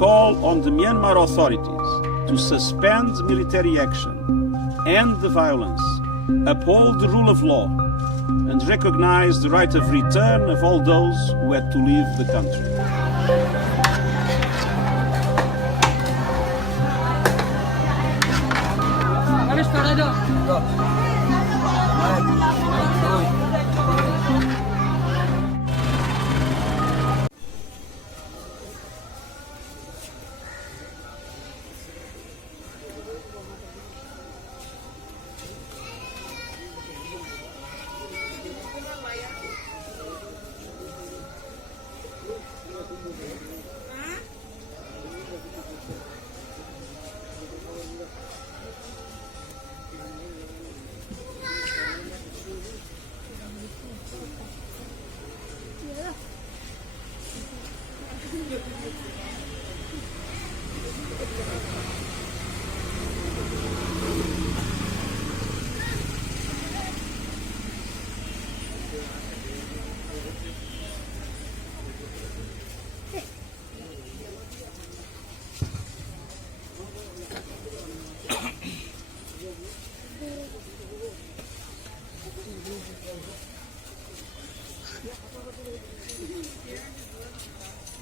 Call on the Myanmar authorities to suspend military action, end the violence, uphold the rule of law, and recognize the right of return of all those who had to leave the country. Yeah.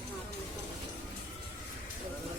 Thank you.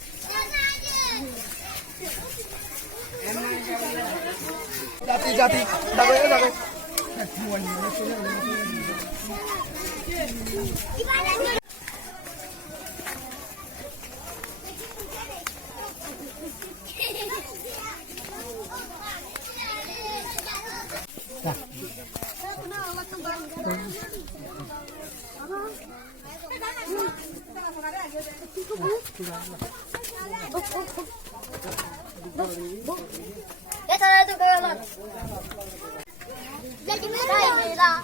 জাতি জাতি যাবে যাবে Esa es tu cabello. 再来这个了。姐姐们，太美了。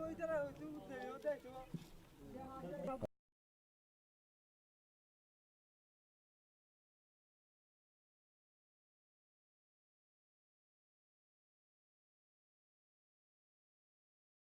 ওইটা ওইটা